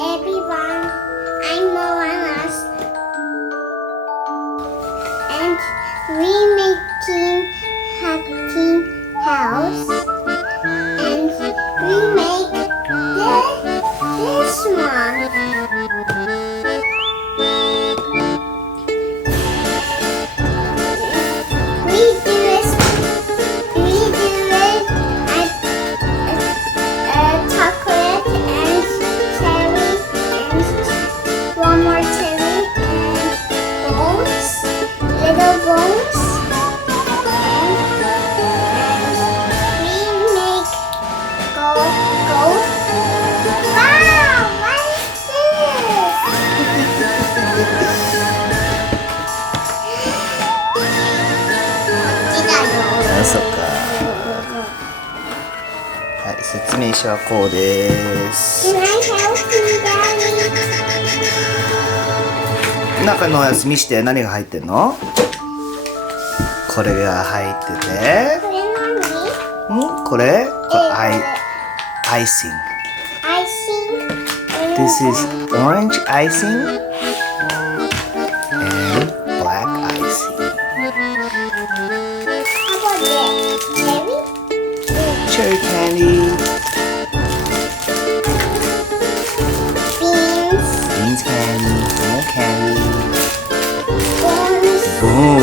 everyone. I'm MOANA, and we making haunted house, and we make this one. We do it. Chocolate and cherry and one more cherry and bones, little bones, and we make go. Wow, what is this? こっちだよ。あ、そっか。はい、説明書はこうです。 Can I help you, Daddy? 中のやつ見して、何が入ってんの？これが入ってて、これ何？これアイシング。Icing. This is orange icing and black icing. How about this? Cherry? Cherry candy, Beans. beans candy, more candy, Bones. boom.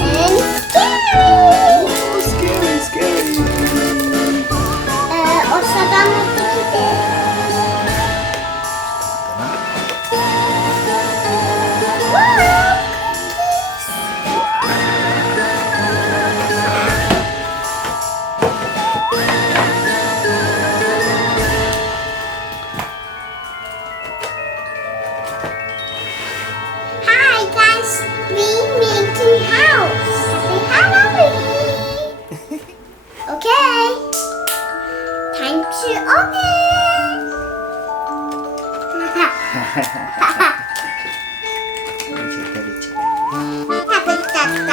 And scary. Oh, scary. お皿持ってきて。Hi guys, we making house. Say hello. Okay. Time to open. 食べちゃった。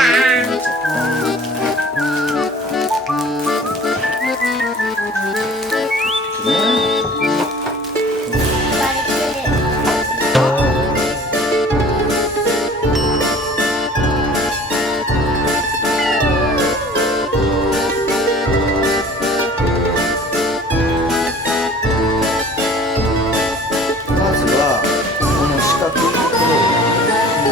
まずはこの四角いところを出てくる。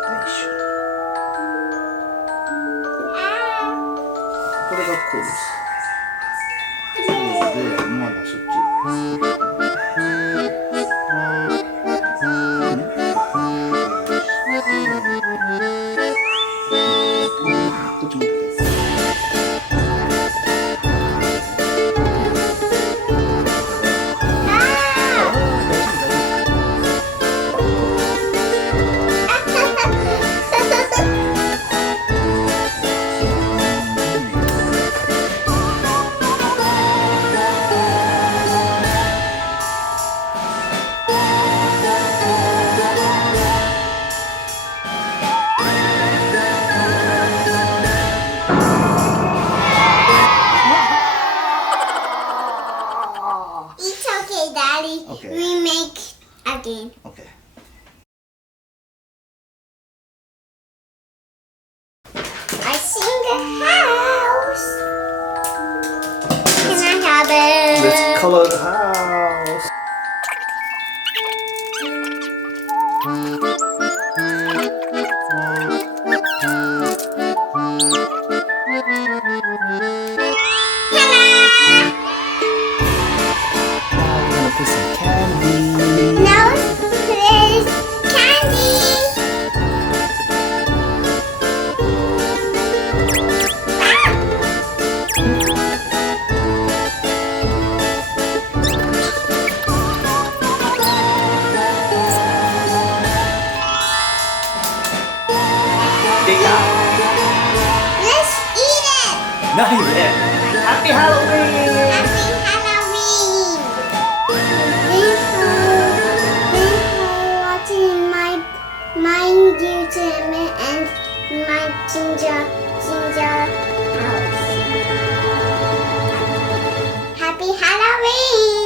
よいしょ。これがこうです。で、まだそっち。こっちも。It's okay, Daddy. Okay. We make again. Okay. I sing a house. Can I have it? Let's color the house. Put some candy. Now there's candy. Ah! 何でハッピーハロウィーン Happy Halloween! Thanks for watching my YouTube and my ginger house. Happy Halloween!